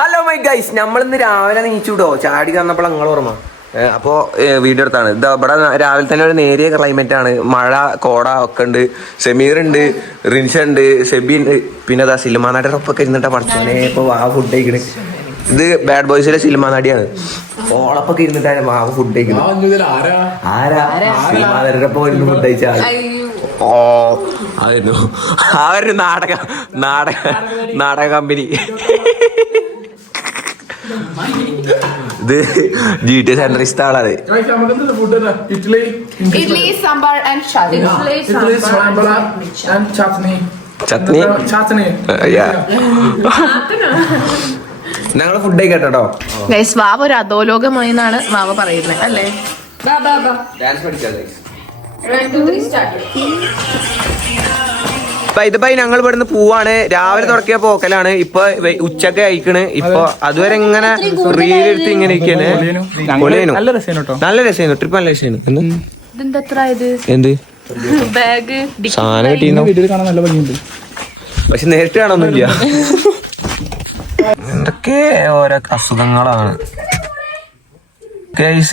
Hello my guys, നമ്മളിന്ന് രാവിലെ നീച്ചുവിടോ ചാടി തന്നപ്പോൾ നിങ്ങൾ ഓർമ്മ. അപ്പോൾ വീഡിയോ എടുത്താണ്. ഇതാ ഇവിടെ രാവിലെ തന്നെ ഒരു നേരിയ ക്ലൈമറ്റ് ആണ്. മഴ കോട ഒക്കെ ഉണ്ട്. സമീർ ഉണ്ട്, റിൻഷ ഉണ്ട്, സെബി ഉണ്ട്, പിന്നെ അതാ സിനിമാ നാട്ടിലൊപ്പൊക്കെ ഇരുന്നിട്ടാ പഠിച്ചോനെ. ഇപ്പോൾ ഫുഡ് കഴിക്കണേ. ഇത് ബാഡ് ബോയ്സിലെ സിനിമാ നടിയാണ്. ഓളപ്പൊക്കെ ഇരുന്നിട്ടാണ് ഫുഡ് കഴിക്കുന്നത്. ആരാ സിനിമാ നടിയൊപ്പം ഇരുന്ന് ഫുഡ് കഴിച്ചാൽ ആയിരുന്നു ആ ഒരു നാടക കമ്പനി. ഇത് GTA സെൻട്രിസ്റ്റ് ആളത്. Idli, sambar and chutney. ഞങ്ങള് ഫുഡ് കഴിക്കട്ടോ. വാവ ഒരു അധോലോകമായി എന്നാണ് വാവ പറയുന്നത് അല്ലേ? ഇതിപ്പോ ഞങ്ങൾ ഇവിടുന്ന് പോവാണ്. രാവിലെ തുടക്കിയ പോക്കലാണ്. ഇപ്പൊ ഉച്ചക്ക് അയക്കണ്. ഇപ്പൊ അതുവരെ ഇങ്ങനെ റീലെടുത്ത് ഇങ്ങനെ ഇരിക്കാണ്. നല്ല രസമായിരുന്നു. ട്രിപ്പ് നല്ല രസമായിരുന്നു. എന്ത് സാധനം കിട്ടിയിരുന്നു, പക്ഷെ നേരിട്ട് കാണാനൊന്നുമില്ല. എന്തൊക്കെ ഓരോ അസുഖങ്ങളാണ്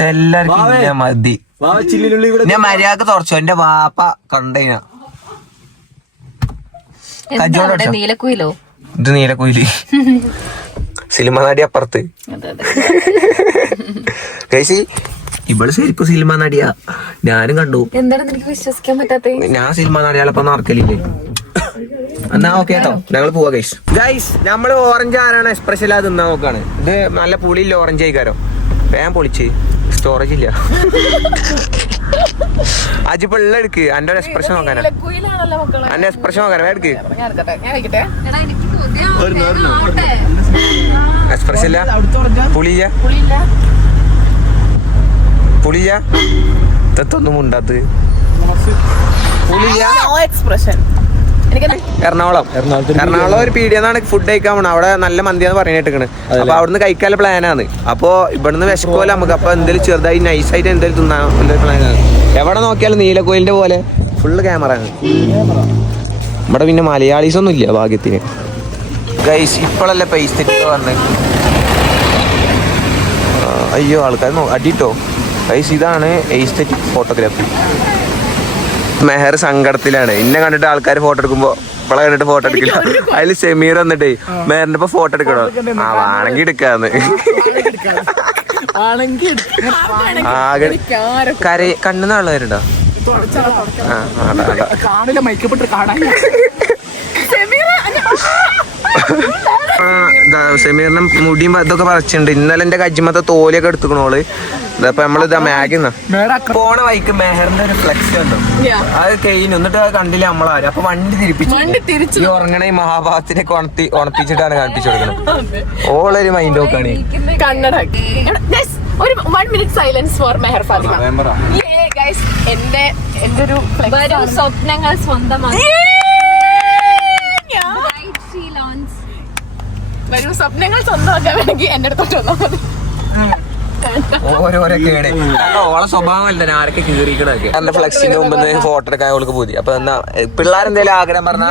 എല്ലാവർക്കും. മതി ഞാൻ മര്യാദക്ക് തുറച്ചു. എന്റെ വാപ്പ കണ്ടു. നീലക്കുയിലോ? ഇത് നീലക്കുയില് സിനിമ നടി അപ്പുറത്ത്. കേസി ഇവിടെ ശരിക്കും സിനിമ നടിയാ. ഞാനും കണ്ടു. എന്താണ് നിനക്ക് വിശ്വസിക്കാൻ പറ്റാത്ത? ഞാൻ സിനിമ നടിയാലപ്പോ നടക്കലില്ലേ. എന്നാ ഓക്കെ കേട്ടോ, ഞങ്ങൾ പോവാ ഗൈസ്. ഗൈസ് നമ്മള് ഓറഞ്ച് ആരാണ് എക്സ്പ്രഷൻ അത് തിന്നാൻ നോക്കാണ്. ഇത് നല്ല പുളിയില്ല ഓറഞ്ച് ആയിക്കാരോ. വേഗം പൊളിച്ച് സ്റ്റോറേജ് ഇല്ല. അജിപ്പോ ഉള്ള എടുക്ക്. എന്റെ ഒരു എക്സ്പ്രഷൻ നോക്കാനാ. എന്റെ എക്സ്പ്രഷൻ നോക്കാനാ. എടുക്ക്. എക്സ്പ്രഷൻ ഇല്ല, പുളിയ തെത്തൊന്നും ഉണ്ടാത്ത് പുളിയ. എറണാകുളം ഒരു പീടിയെന്നാണ് ഫുഡ് കഴിക്കാൻ പോണത്. അവിടെ നല്ല മന്തിയാന്ന് പറഞ്ഞിട്ട്. അപ്പൊ അവിടുന്ന് കഴിക്കാനുള്ള പ്ലാനാണ്. അപ്പൊ ഇവിടുന്ന് വിശക്കുമല്ലോ നമുക്ക്. അപ്പൊ എന്തെങ്കിലും ചെറുതായി നൈസായിട്ട് എന്തെങ്കിലും തിന്നാൻ പ്ലാനാണ്. എവിടെ നോക്കിയാലും നീലക്കോയിലിന്റെ പോലെ ഫുള്ള് ക്യാമറ ആണ്. ഇവിടെ പിന്നെ മലയാളീസ് ഒന്നും ഇല്ല ഭാഗ്യത്തിന്. ഗൈസ് ഇപ്പോഴല്ലേ പൈസ വന്ന്. അയ്യോ ആൾക്കാർ അടിട്ടോ. ഗൈസ് ഇതാണ് എസ്തെറ്റിക് ഫോട്ടോഗ്രാഫി. മെഹർ സങ്കടത്തിലാണ്. എന്നെ കണ്ടിട്ട് ആൾക്കാർ ഫോട്ടോ എടുക്കുമ്പോ ഇപ്പളെ കണ്ടിട്ട് ഫോട്ടോ എടുക്കില്ല. അതില് സെമീർ വന്നിട്ടേ മെഹറിന്റെ ഇപ്പൊ ഫോട്ടോ എടുക്കണോ? ആണെങ്കിൽ എടുക്കാന്ന്. ആകെ കണ്ണുന്ന ആൾക്കാരുണ്ടോ? സെമീറിന് മുടിയും ഇതൊക്കെ പറിച്ചിട്ടുണ്ട്. ഇന്നലെ എന്റെ കജ്ജിമത്തെ തോലിയൊക്കെ എടുത്തുക്കണോള്. ഇതപ്പൊ നമ്മളിതാ മാഗിന്ന പോണ വൈക്ക് മെഹറിന്റെ ഒരു ഫ്ലെക്സ് കണ്ടു. അത് കഴിഞ്ഞു. എന്നിട്ട് അത് കണ്ടില്ല നമ്മളാരും. അപ്പൊ വണ്ടി തിരിപ്പിച്ചു. ഈ ഉറങ്ങണ ഈ മഹാഭാരത്തിനെ ഉണപ്പിച്ചിട്ടാണ് കാണിപ്പിച്ചു കൊടുക്കണത്. ഓളൊരു മൈൻഡ് നോക്കാണ്. ഒരു 1 minute silence for മെഹർ ഫാത്തിമ. എന്റെ ഒരു സ്വപ്നങ്ങൾ സ്വന്തമാണ്. വരൂ സ്വപ്നങ്ങൾ സ്വന്തമാക്കാൻ വേണമെങ്കിൽ എന്റെ അടുത്തോട്ട് വന്നാൽ മതി. ഓരോരോ കേട് ഓളെ സ്വഭാവമല്ല. ആരൊക്കെ കീറിക്കണൊക്കെ എന്റെ ഫ്ലെക്സിന്റെ മുമ്പ് ഫോട്ടോ എടുക്കാൻ അവൾക്ക് പോയി. അപ്പൊ എന്നാ പിള്ളേരെന്തേലും ആഗ്രഹം പറഞ്ഞാ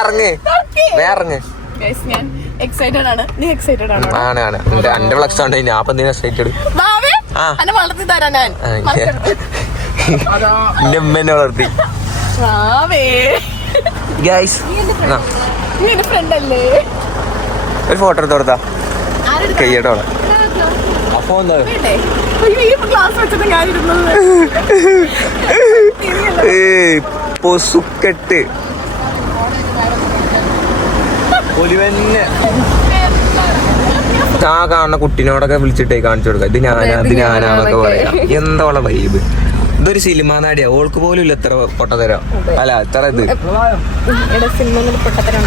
ഇറങ്ങ് വേറങ്ങ്. ഞാൻ എക്സൈറ്റഡ് ആണ്. നീ എക്സൈറ്റഡ് ആണോ? ആണ്. എന്റെ ഫ്ലെക്സ് ആണ്. ഞാൻ അപ്പൊ എന്തിനാ എക്സൈറ്റഡ്? വളർത്തി തരാം ഞാൻ. എന്റെ ഉമ്മേനെ വളർത്തി. ഒരു ഫോട്ടോ എടുത്ത് കൊടുത്താ കയ്യട്ടോ. അപ്പൊ പൊസുക്കെട്ട് ആ കാണുന്ന കുട്ടീനോടൊക്കെ വിളിച്ചിട്ടേ കാണിച്ചു കൊടുക്കാം. ഇത് ഞാനാന്നൊക്കെ പറയാം. എന്തോളെ വൈബ്. ഇതൊരു സിനിമ നടിയാ. ഓൾക്ക് പോലും ഇല്ല എത്ര പൊട്ടത്തരം. അല്ല എത്ര ഇത്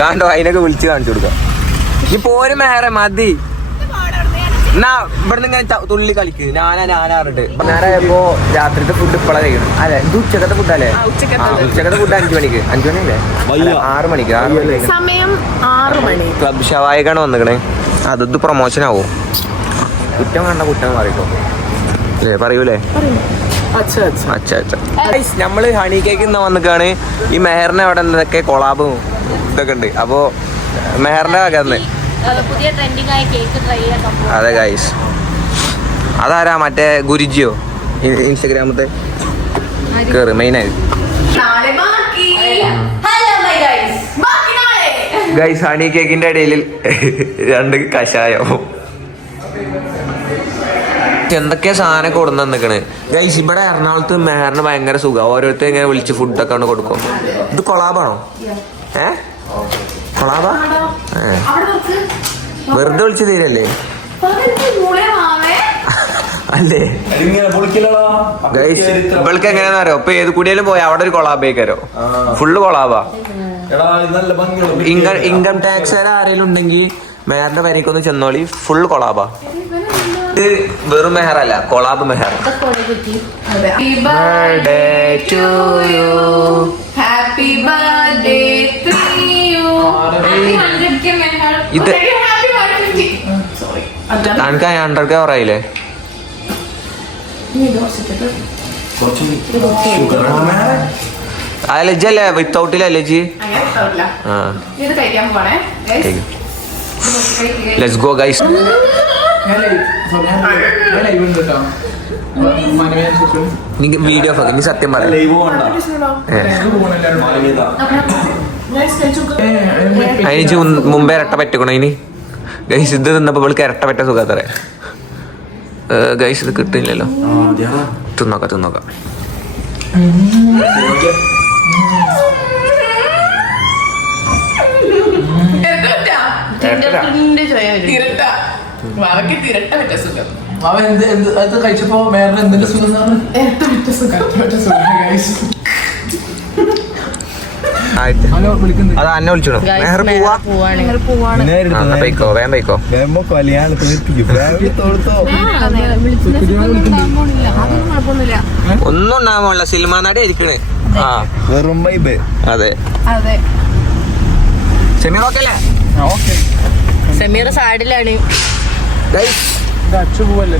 കണ്ടോ. അതിനൊക്കെ വിളിച്ച് കാണിച്ചു കൊടുക്കാം. ഈ പോരും മേറെ മതി. എന്നാ ഇവിടുന്ന് ഇങ്ങനെ തുള്ളി കളിക്ക്. ഞാനാറിട്ട് നേരമായപ്പോ രാത്രിത്തെ ഫുഡ് ഇപ്പളാ കഴിക്കണം. അല്ലെ ഇത് ഉച്ചക്കത്തെ ഫുഡ് അല്ലേ? ഉച്ചക്കത്തെ ഫുഡ് 5 മണിക്ക്. 5 മണിയല്ലേ? 6 മണിക്ക്. 6 മണി ക്ലബ് ഷവായിക്കാണ് വന്നിക്കണേ. അത് പ്രൊമോഷൻ ആവും. കുറ്റം കണ്ട കുറ്റം പറയോ അല്ലേ? പറയൂലേ? നമ്മള് ഹണി കേക്ക് ഇന്ന് വന്നിക്കാണ്. ഈ മെഹറിനെ അവിടെ എന്തൊക്കെ കൊളാബും ഇതൊക്കെ ഉണ്ട്. അപ്പോ മെഹറിന്റെ വകന്ന് പുതിയ ട്രെൻഡിങ് ആയ കേക്ക് ട്രൈ ചെയ്യാൻ. അതെ ഗൈസ്. അതാരാ മറ്റേ ഗുരുജിയോ ഇൻസ്റ്റഗ്രാമത്തെ കേറ് മെയിനായി ഗൈസ്. ഹണി കേക്കിന്റെ ഇടയിൽ 2 കഷായം എന്തൊക്കെയാ സാധനം കൊടുന്ന് നിക്കണ് ഗൈസ്. ഇവിടെ എറണാകുളത്ത് മെഹറിന് ഭയങ്കര സുഖം. ഓരോരുത്തർ ഇങ്ങനെ വിളിച്ച് ഫുഡൊക്കെ ആണ് കൊടുക്കും. ഇത് കൊളാബാണോ? കൊളാബാ? വെറുതെ വിളിച്ച് തീരല്ലേ അല്ലേ ഗൈസ്? ഇവൾക്ക് എങ്ങനെയാന്ന് അറിയോ? ഇപ്പൊ ഏത് കൂടിയാലും പോയി അവിടെ ഒരു കൊളാബേക്കാരോ, ഫുള്ള് കൊളാബാ. ഇൻകം ടാക്സ് ആരെങ്കിലും ഉണ്ടെങ്കിൽ മെഹറിന്റെ വരയ്ക്കൊന്ന് ചെന്നോളി, ഫുൾ കൊളാബാ. ഇത് വെറും മെഹറല്ല, കൊളാബ് മെഹർ. ഇത് എനിക്ക് 100K പറയില്ലേ? അലർജി അല്ലേ? വിത്തൗട്ടിൽ allergy. Let's go guys. Video നീ സത്യം പറ. അതിന് മുമ്പേ ഇരട്ട പറ്റണം ഇനി ഗൈസ്. ഇത് തിന്നപ്പോ ഇവൾക്ക് ഇരട്ട പറ്റ സുഖാത്തറ ഗൈസ്. ഇത് കിട്ടില്ലല്ലോ. തിന്നോക്കാം. കഴിച്ചപ്പോ വേറെ എന്തെങ്കിലും സുഖം അത് അന്നെ വിളിച്ചോ. മെഹർ പോവാ. വേഗം പോയിക്കോ. ഒന്നും ഉണ്ടാവാനുള്ള സിനിമാനാടി ഇരിക്കണേ. അതെ സെമീർ ഓക്കെ അല്ലേ? സമീർ സാഡിലാണ്. അച്ചു പോവല്ലേ?